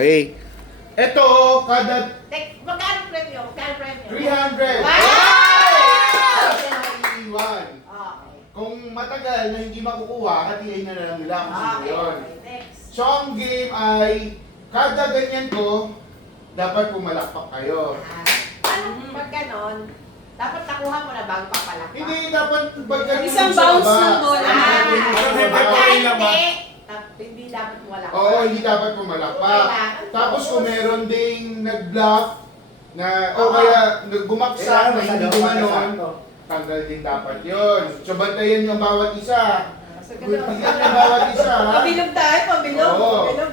Okay. Ito, kada Magkano premyo? Magkano premyo? 300. Wow! Iwan. Okay. Kung matagal na hindi makukuha, hatiin na lang nila kung sino yun. Okay, next. So, ang game ay, kada ganyan ko, dapat pumalakpak kayo. Ano pag ganon, dapat nakuha mo na bago papalakpak. Hindi, dapat pag ganyan Isang sa bounce baba. ng bola. Hindi dapat wala. Oo, hindi dapat pumalakpak. Tapos kung meron ding nag-bluff, na, o kaya bumagsak na hindi gumanon, tanggal din dapat yun. So, bantayan yung bawat isa. Bantayan yung bawat isa. ha? Pabilog tayo, pabilog. Oo. Pabilog.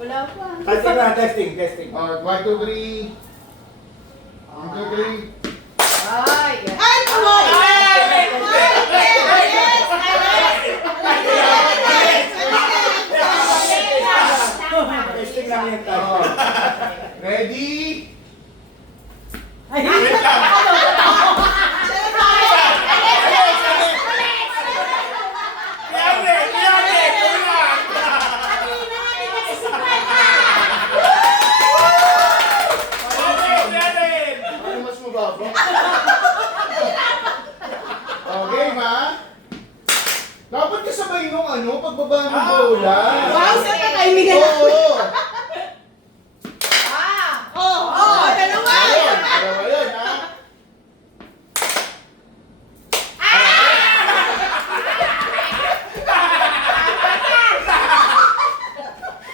Wala pa. Testing na, testing. 1, 2, 3. 1, 2, 3. Ay! Ay, tumoy! Testing lang yan tayo. Ready? Ay, Ano mas mababa? Okay, ma? Dapat kasabay nung ano, pagbaba ng bola. wow, sa kataimingan na. Oo. Oo, dalawa. Ayun, dalawa yun, ha?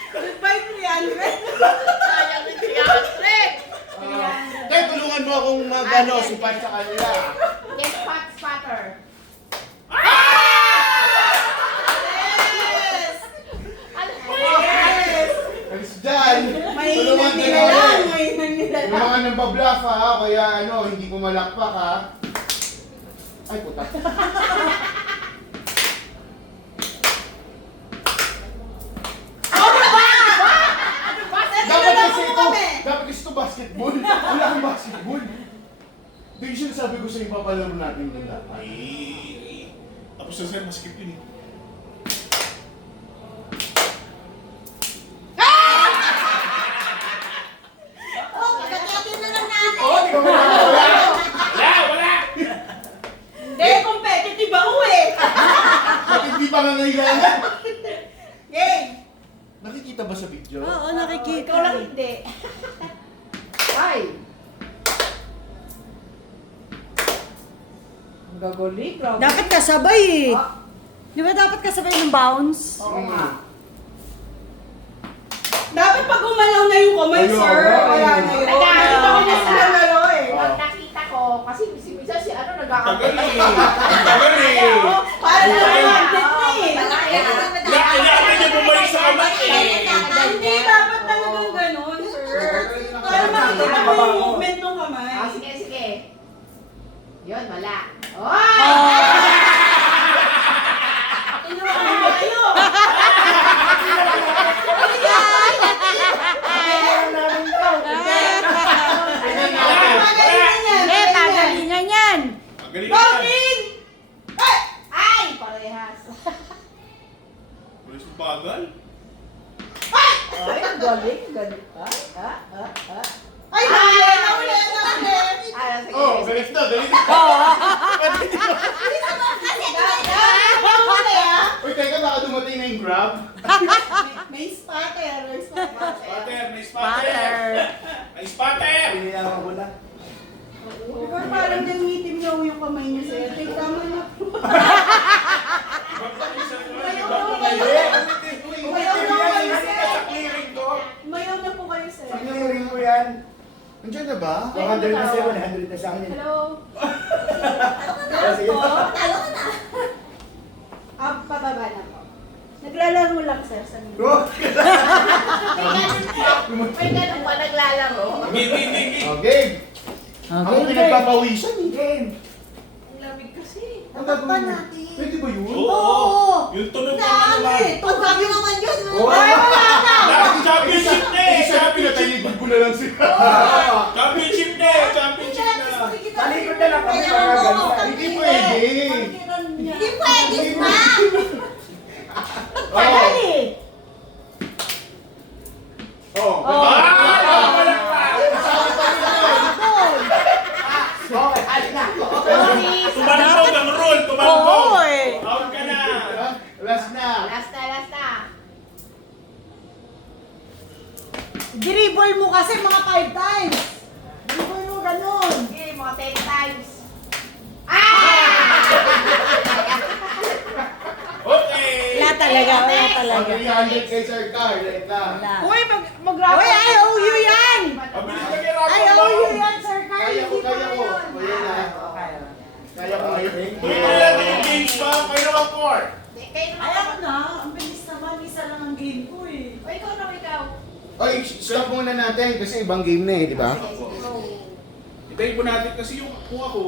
Goodbye, 300. Kaya tulungan mo akong mag-ano, sipat sa kanila. Yes, spotter. Yes! Yes! Alis dyan. May Tulungan ka nila lang, namin. may nila Yung lang. mga nambabluff, ha? Kaya ano, hindi pumalakpak, ha? Ay, puta. Dapat kasi ito, dapat kasi ito basketball. Wala kang basketball. Ito yung sinasabi ko sa ipapalaro natin yung dapat. Tapos na sir, maskip yun eh. Oh, pagkakatin na lang natin. Oh, di ba wala? Wala! Hindi, competitive ako eh. Bakit di pa nga nailangan? Game. Nakikita ba sa video? Oo, nakikita. Ikaw lang hindi. Ay! Ang gagaling, grabe. Dapat kasabay eh. Ah, Di ba dapat kasabay ng bounce? Oo nga. Dapat pag gumalaw na yung kamay, Ayun, sir. ayun. Kaya na yun. Ay, nakita ko na sila laro eh. Pag nakita ko, kasi minsan si ano Tagal nagkakapit. eh! Tagal eh! Para na lang na eh. Kailangan niya bumalik sa kamay eh! Hindi, dapat talagang ganun, sir. Para makikita mo yung movement ng kamay. Ah, sige, sige. Yun, wala. Oh! Tinuruan mo kayo. Pagalingan yan. Eh, pagalingan yan. Ang galing Bowling! Ay! Ay! Parehas. Pulis mo bagal? Ay, ang galing. Galing. Ay, nahuli. Ah, sige. Oh, galit na, galit na. Nahuli ah. Uy, teka, baka dumating na yung grab. May spatter. May spatter. Spatter! May spatter! May spatter! Piniyaman ko na. Ikaw parang nangitim na yung kamay niyo, sir. Take tama na po. Umayaw na po kayo, sir. Clearing ko yan. Nandiyan na ba? 100 na sa'yo, 100 na sa akin. Hello. Sige. Pababa na po. Naglalaro lang, sir, sa nila. Go! May ganun pa naglalaro. Gigi! Okay. Ako pinagpapawisan eh. Game! Ang lamig kasi. Ang gagawin mo? Pwede ba yun? Oo! Yung tunog pa nga naman! Tugab yung naman yun. Oo. Dahil championship na eh! Isa na Championship! pinatalikod ko na lang sila. Championship na eh! Championship na! Sa likod na lang kami para ganun. Hindi pwede. Hindi pwede, ma! Oh. Oh. Oh. Wala pa. Okay, alin na ako. Tumalbog ang rule. Oo Tumalbog. eh. Out ka na. Last na. Last na. Dribble mo kasi mga 5 times. Dribble mo ganun. Okay, mga 10 times. Okay. Wala talaga, wala talaga. 300 kay Sir Carl. Right lang. Wala. Uy, mag-wrap Uy, I owe you yan! Mabilis ka kay I owe you yan, Sir Carl. Kaya ko, Hindi mo kaya ko. yun. O, yun na. Kaya ko ngayon. Tuloy natin yung games pa. Kayo naman, Cor. Kayo naman Ay, ako. ako na. Ang bilis naman. Isa lang ang game ko eh. O, ikaw na, ikaw. Oy, stop muna natin kasi ibang game na eh, di ba? Sige, sige. Hintayin po natin kasi yung kuha ko,